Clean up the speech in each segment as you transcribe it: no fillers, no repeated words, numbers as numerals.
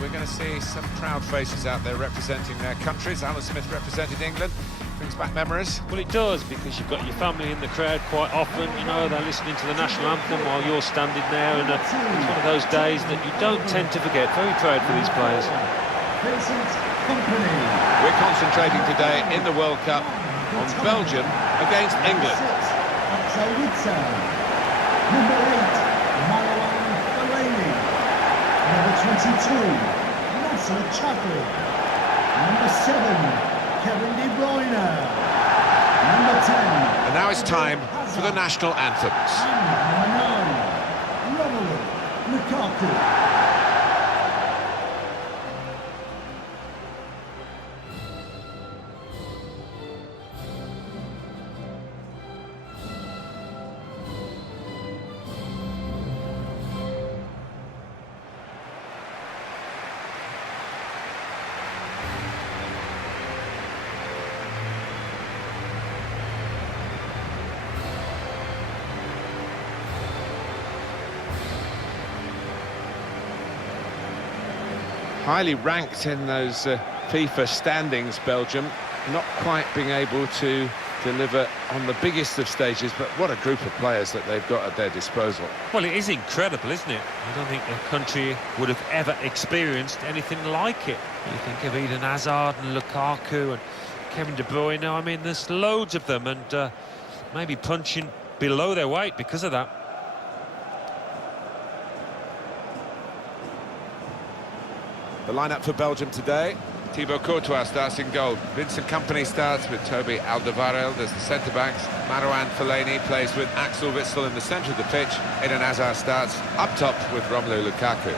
we're going to see some proud faces out there representing their countries. Alan Smith represented England. Brings back memories. Well, it does, because you've got your family in the crowd quite often. You know, they're listening to the national anthem while you're standing there, and it's one of those days that you don't tend to forget. Very proud for these players. We're concentrating today in the World Cup on Belgium against England. Number 8, Number 22, Nasser Chadli. Number 7, Kevin De Bruyne. Number 10. And now it's time for the national anthems. And number 9, Romelu Lukaku. Highly ranked in those FIFA standings, Belgium, not quite being able to deliver on the biggest of stages, but what a group of players that they've got at their disposal. Well, it is incredible, isn't it? I don't think the country would have ever experienced anything like it. You think of Eden Hazard and Lukaku and Kevin De Bruyne. I mean, there's loads of them, and maybe punching below their weight because of that. The lineup for Belgium today: Thibaut Courtois starts in goal. Vincent Kompany starts with Toby Alderweireld as the centre-backs. Marouane Fellaini plays with Axel Witsel in the centre of the pitch. Eden Hazard starts up top with Romelu Lukaku.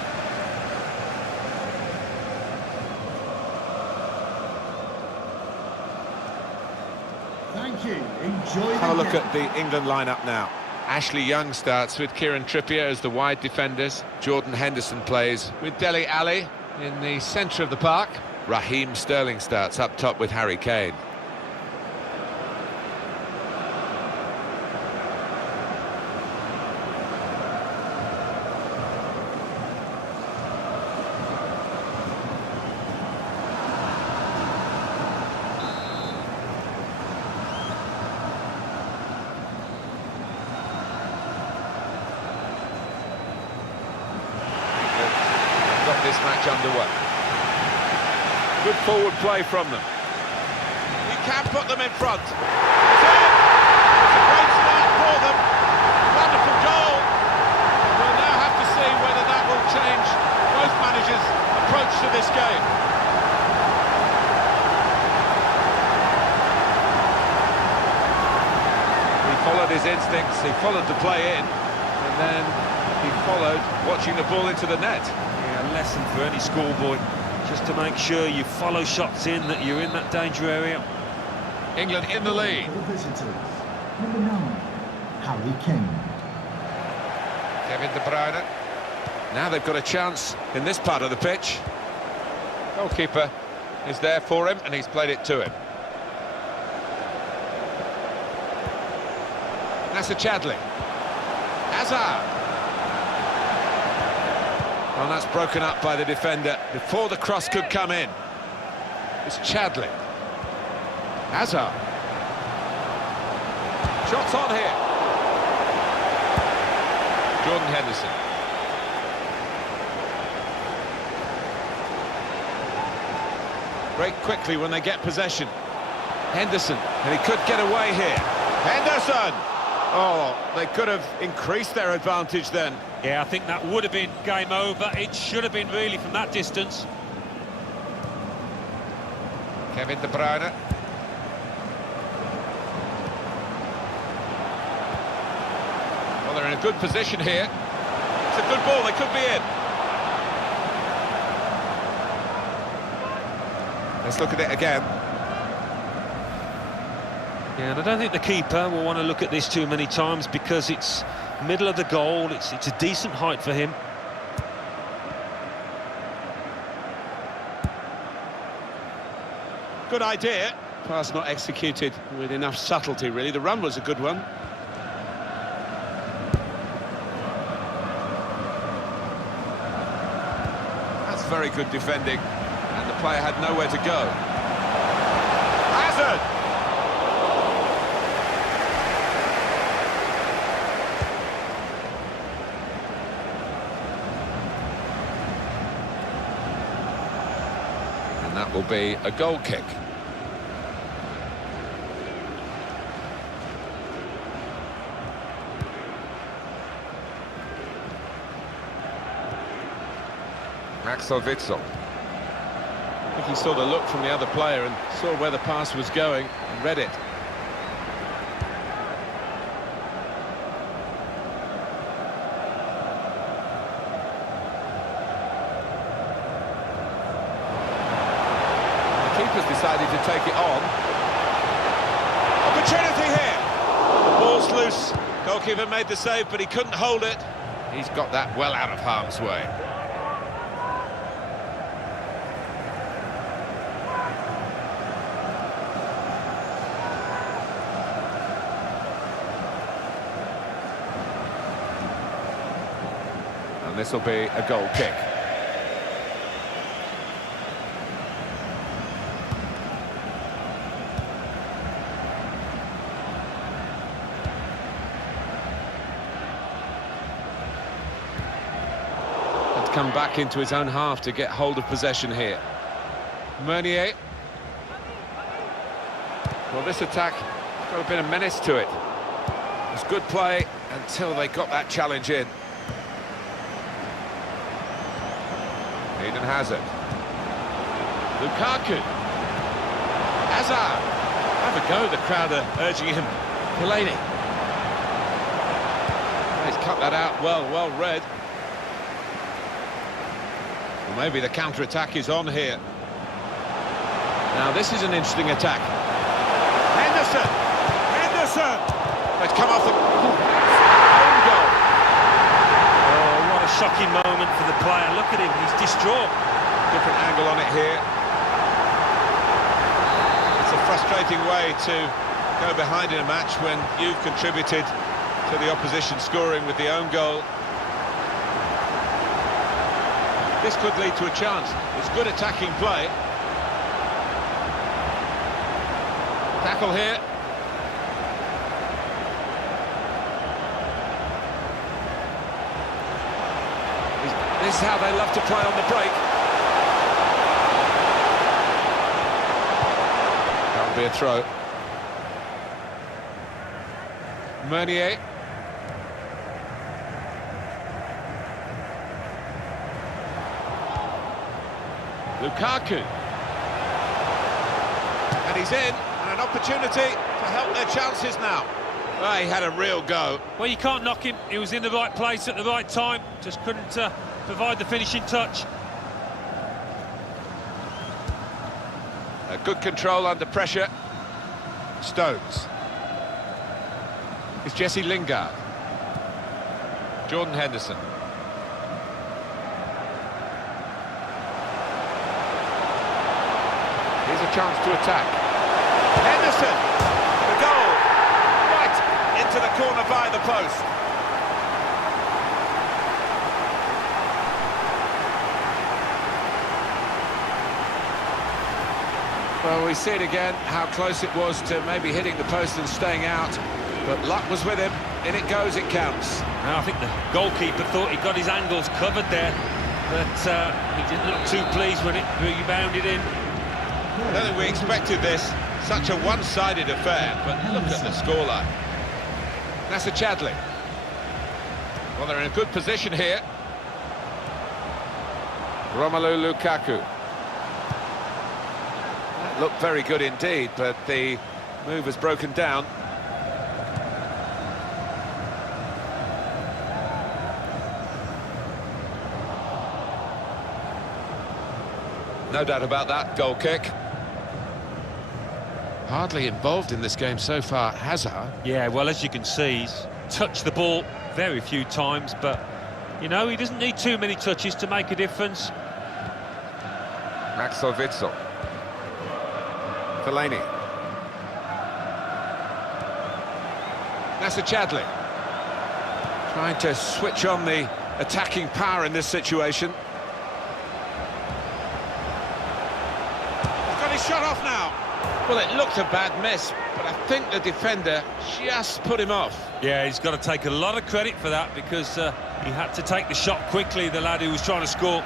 Thank you. Enjoy. Have a look at the England lineup now. Ashley Young starts with Kieran Trippier as the wide defenders. Jordan Henderson plays with Dele Alli in the centre of the park. Raheem Sterling starts up top with Harry Kane. Got this match underway. Good forward play from them. He can put them in front. It's in! It's a great start for them. Wonderful goal. We'll now have to see whether that will change both managers' approach to this game. He followed his instincts, he followed the play in, and then he followed watching the ball into the net. Yeah, a lesson for any schoolboy, just to make sure you follow shots in, that you're in that danger area. England in the lead. For the visitors, number 9, Harry Kane. Kevin De Bruyne. Now they've got a chance in this part of the pitch. Goalkeeper is there for him, and he's played it to him. Nasser Chadli. Hazard. Well, that's broken up by the defender before the cross could come in. It's Chadli. Hazard. Shots on here. Jordan Henderson. Break quickly when they get possession. Henderson, and he could get away here. Henderson! Oh, they could have increased their advantage then. Yeah, I think that would have been game over. It should have been, really, from that distance. Kevin De Bruyne. Well, they're in a good position here. It's a good ball, they could be in. Let's look at it again. Yeah, and I don't think the keeper will want to look at this too many times, because it's middle of the goal, it's a decent height for him. Good idea. Pass not executed with enough subtlety, really. The run was a good one. That's very good defending, and the player had nowhere to go. Hazard! And that will be a goal kick. Witzel. I think he saw the look from the other player and saw where the pass was going and read it. The keeper's decided to take it on. Opportunity here! The ball's loose. Goalkeeper made the save, but he couldn't hold it. He's got that well out of harm's way. And this will be a goal kick. Had to come back into his own half to get hold of possession here. Meunier. Well, this attack has got a bit of menace to it. It was good play until they got that challenge in. Eden Hazard. Lukaku. Hazard. Have a go, the crowd are urging him. Fellaini. He's cut that out well read. Well, maybe the counter-attack is on here. Now this is an interesting attack. Henderson! They've come off the own goal. Oh, what a shocking moment for the player. Look at him, he's distraught. Different angle on it here. It's a frustrating way to go behind in a match when you've contributed to the opposition scoring with the own goal. This could lead to a chance. It's good attacking play. Tackle here. This is how they love to play on the break. That'll be a throw. Meunier. Lukaku. And he's in, and an opportunity to help their chances now. Well, he had a real go. Well, you can't knock him, he was in the right place at the right time, just couldn't provide the finishing touch. A good control under pressure. Stones. It's Jesse Lingard. Jordan Henderson. Here's a chance to attack. Henderson! The goal! Right into the corner by the post. Well, we see it again, how close it was to maybe hitting the post and staying out. But luck was with him. In it goes, it counts. Now, I think the goalkeeper thought he got his angles covered there, but he didn't look too pleased when it rebounded in. I don't think we expected this. Such a one-sided affair, but look at the scoreline. That's a Chadley. Well, they're in a good position here. Romelu Lukaku. That looked very good indeed, but the move has broken down. No doubt about that, goal kick. Hardly involved in this game so far, Hazard. Yeah, well, as you can see, he's touched the ball very few times, but, you know, he doesn't need too many touches to make a difference. Witzel. Fellaini. That's a Chadley. Trying to switch on the attacking power in this situation. shot off now. Well, it looked a bad miss, but I think the defender just put him off. Yeah, he's got to take a lot of credit for that because he had to take the shot quickly, the lad who was trying to score.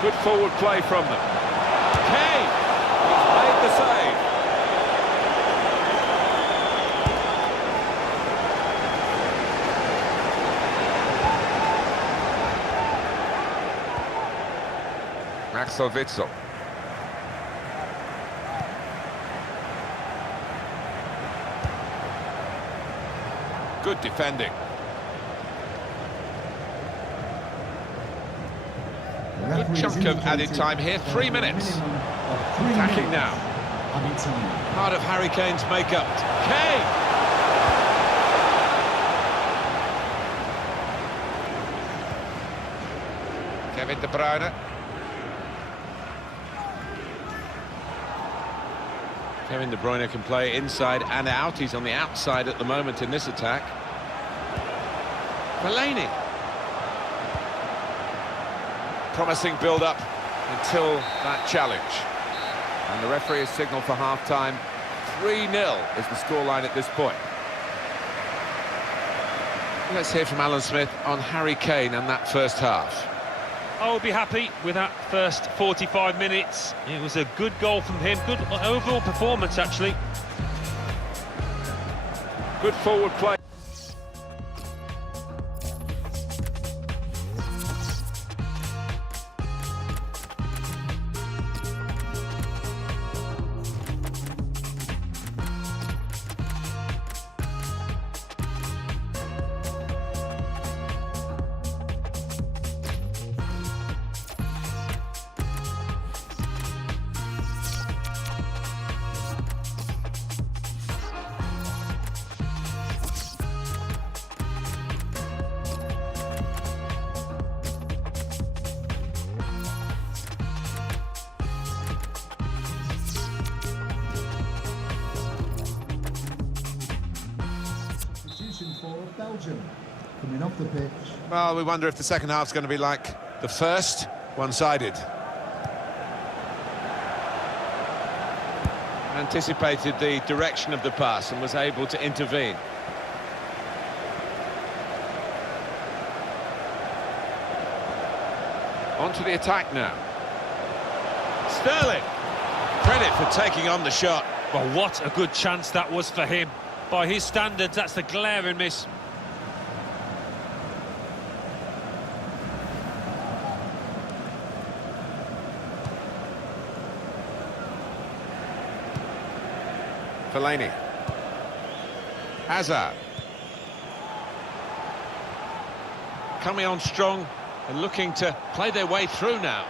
Good forward play from them. Kane! He's made the save. Axel Witsel. Good defending. Good chunk of added time here, 3 minutes. Attacking now. Part of Harry Kane's makeup. Kane! Kevin De Bruyne. Kevin De Bruyne can play inside and out. He's on the outside at the moment in this attack. Fellaini. Promising build-up until that challenge. And the referee has signalled for half-time. 3-0 is the scoreline at this point. Let's hear from Alan Smith on Harry Kane and that first half. I would be happy with that first 45 minutes. It was a good goal from him, good overall performance actually. Good forward play. For Belgium coming off the pitch. Well, we wonder if the second half's going to be like the first, one-sided. Anticipated the direction of the pass and was able to intervene. On to the attack now. Sterling. Credit for taking on the shot. Well, what a good chance that was for him. By his standards, that's the glaring miss. Fellaini. Hazard. Coming on strong and looking to play their way through now.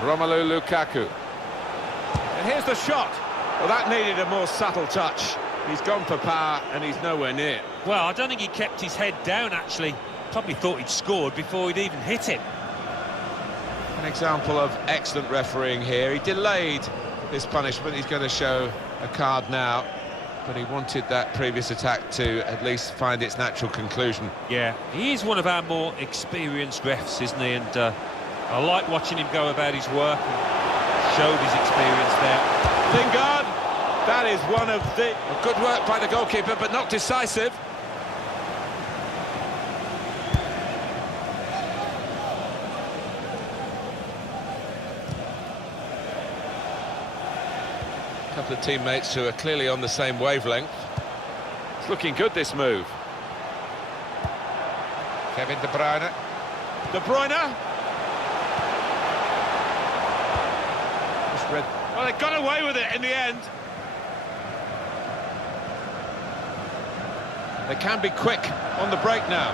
Romelu Lukaku. And here's the shot. Well, that needed a more subtle touch. He's gone for power and he's nowhere near. Well, I don't think he kept his head down, actually. Probably thought he'd scored before he'd even hit it. An example of excellent refereeing here. He delayed this punishment. He's going to show a card now. But he wanted that previous attack to at least find its natural conclusion. Yeah, he is one of our more experienced refs, isn't he? And I like watching him go about his work and showed his experience there. Lingard, that is one of the... Good work by the goalkeeper, but not decisive. A couple of teammates who are clearly on the same wavelength. It's looking good, this move. Kevin De Bruyne. De Bruyne. Just read. Well, they got away with it in the end. They can be quick on the break now.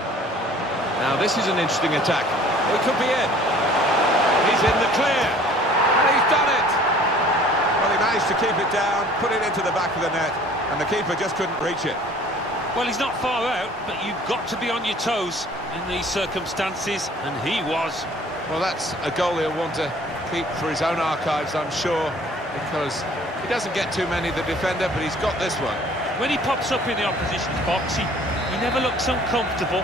Now, this is an interesting attack. Well, it could be in. He's in the clear. And he's done it. Well, he managed to keep it down, put it into the back of the net, and the keeper just couldn't reach it. Well, he's not far out, but you've got to be on your toes in these circumstances, and he was. Well, that's a goal he'll want to keep for his own archives, I'm sure, because he doesn't get too many, the defender, but he's got this one. When he pops up in the opposition's box, he never looks uncomfortable.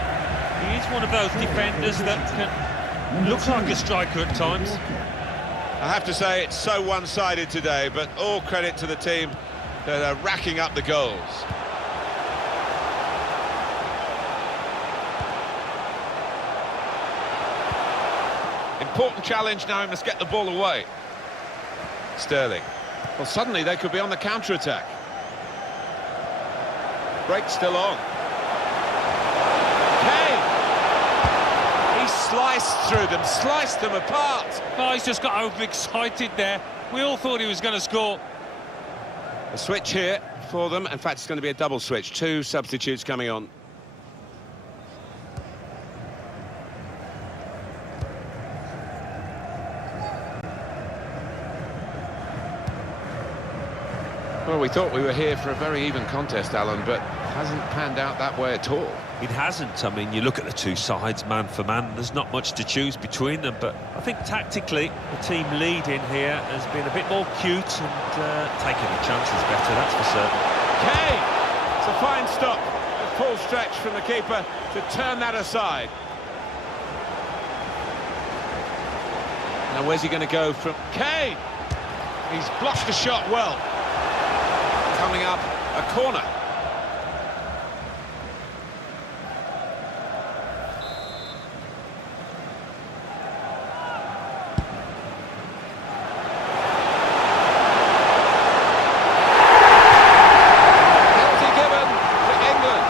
He is one of those defenders that can look like a striker at times. I have to say, it's so one-sided today, but all credit to the team that are racking up the goals. Important challenge now, he must get the ball away. Sterling. Well, suddenly they could be on the counter-attack. Break still on. Kane! He sliced through them, sliced them apart. Oh, he's just got overexcited there. We all thought he was going to score. A switch here for them. In fact, it's going to be a double switch. 2 substitutes coming on. Well, we thought we were here for a very even contest, Alan, but it hasn't panned out that way at all. It hasn't. I mean, you look at the two sides, man for man, there's not much to choose between them, but I think tactically, the team lead in here has been a bit more cute and taking the chances better, that's for certain. Kane! It's a fine stop. A full stretch from the keeper to turn that aside. Now, where's he going to go from? Kane! He's blocked the shot well. Coming up, a corner. Penalty given to England.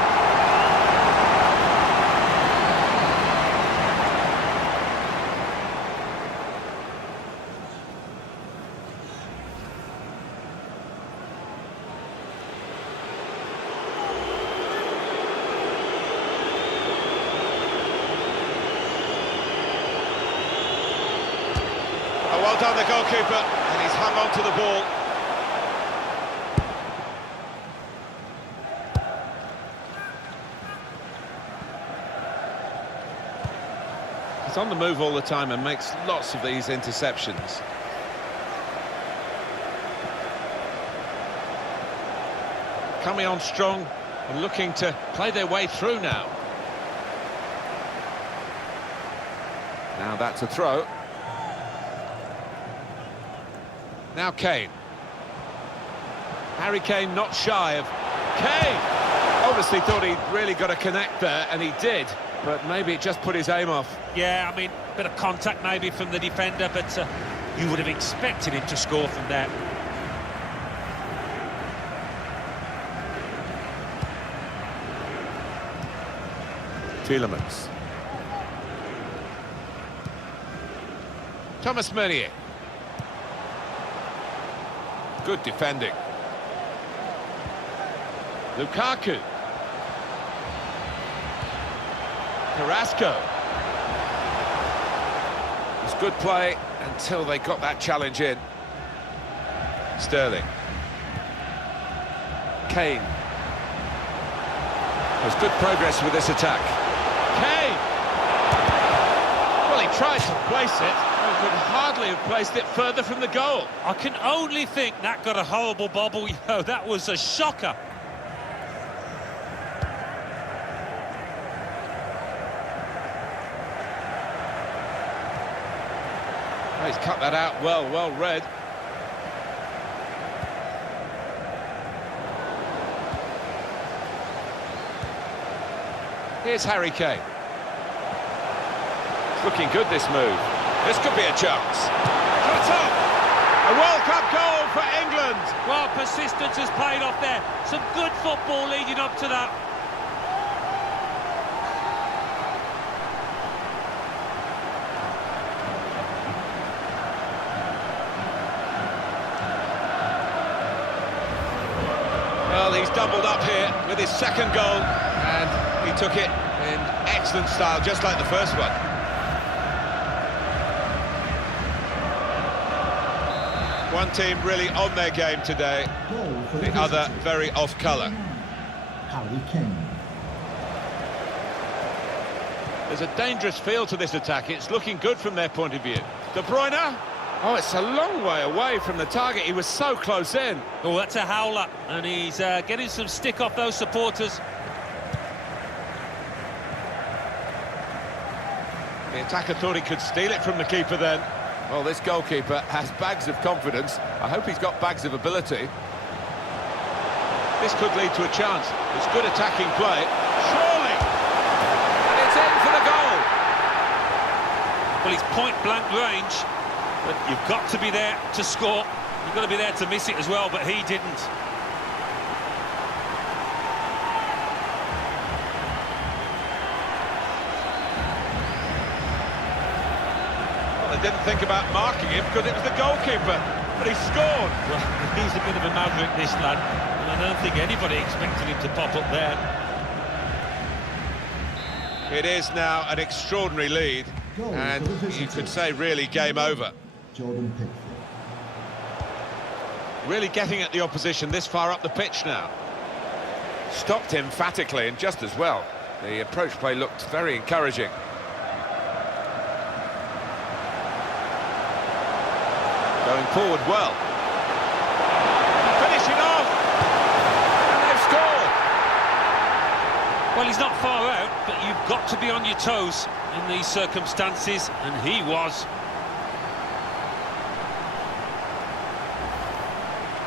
Well done, the goalkeeper, and he's hung on to the ball. He's on the move all the time and makes lots of these interceptions. Coming on strong and looking to play their way through now. Now that's a throw. Now Kane. Harry Kane not shy of... Kane! Obviously thought he'd really got to connect there, and he did, but maybe it just put his aim off. Yeah, I mean, a bit of contact maybe from the defender, but you would have expected him to score from there. Tielemans. Thomas Meunier. Good defending. Lukaku. Carrasco. It was good play until they got that challenge in. Sterling. Kane. There's good progress with this attack. Kane! Well, he tried to place it, but could hardly have placed it further from the goal. I can only think that got a horrible bobble. Yo, that was a shocker. Oh, he's cut that out well read. Here's Harry Kane. It's looking good, this move. This could be a chance. Cut up! A World Cup goal for England! Well, persistence has paid off there. Some good football leading up to that. Well, he's doubled up here with his second goal, and he took it in excellent style, just like the first one. One team really on their game today, the other very off colour. Harry Kane. There's a dangerous feel to this attack. It's looking good from their point of view. De Bruyne, Oh, it's a long way away from the target. He was so close in. Oh, that's a howler, and he's getting some stick off those supporters. The attacker thought he could steal it from the keeper then. Well, this goalkeeper has bags of confidence. I hope he's got bags of ability. This could lead to a chance. It's good attacking play. Surely! And it's in for the goal! Well, he's point-blank range, but you've got to be there to score. You've got to be there to miss it as well, but he didn't. Well, they didn't think about marking him because it was the goalkeeper, but he scored. Well, he's a bit of a maverick, this lad, and I don't think anybody expected him to pop up there. It is now an extraordinary lead, and you could say really game over. Jordan Pickford. Really getting at the opposition this far up the pitch now. Stopped emphatically and just as well. The approach play looked very encouraging. Going forward well. Finishing off! And they've scored! Well, he's not far out, but you've got to be on your toes in these circumstances, and he was.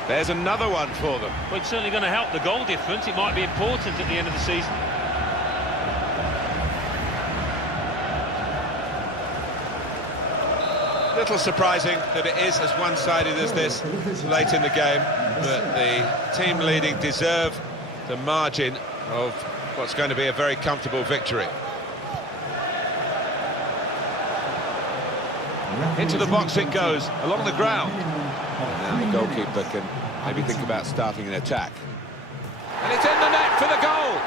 There's another one for them. Well, it's certainly going to help the goal difference. It might be important at the end of the season. Little surprising that it is as one-sided as this late in the game, but the team leading deserve the margin of what's going to be a very comfortable victory. Into the box it goes, along the ground. And now the goalkeeper can maybe think about starting an attack. And it's in the net for the goal!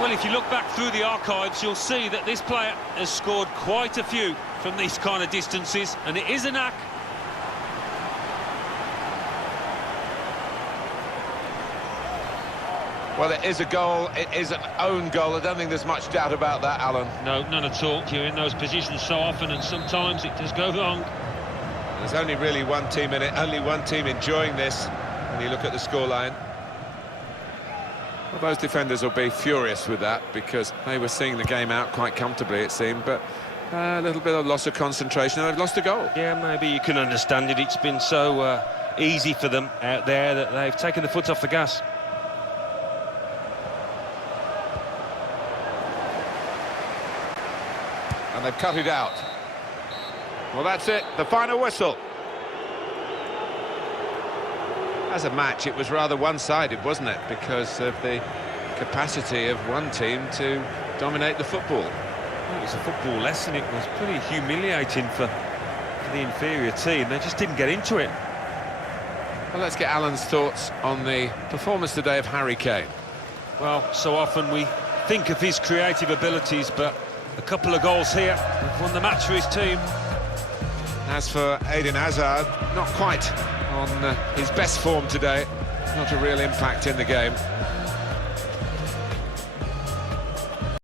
Well, if you look back through the archives, you'll see that this player has scored quite a few from these kind of distances, and it is a knack. Well, it is a goal, it is an own goal. I don't think there's much doubt about that, Alan. No, none at all. You're in those positions so often, and sometimes it does go wrong. There's only really one team in it, only one team enjoying this when you look at the scoreline. Well, those defenders will be furious with that because they were seeing the game out quite comfortably, it seemed, but a little bit of loss of concentration and they've lost a goal. Yeah, maybe you can understand it. It's been so easy for them out there that they've taken the foot off the gas. And they've cut it out. Well, that's it, the final whistle. As a match, it was rather one-sided, wasn't it? Because of the capacity of one team to dominate the football. Well, it was a football lesson. It was pretty humiliating for the inferior team. They just didn't get into it. Well, let's get Alan's thoughts on the performance today of Harry Kane. Well, so often we think of his creative abilities, but a couple of goals here have won the match for his team. As for Eden Hazard, not quite on his best form today. Not a real impact in the game.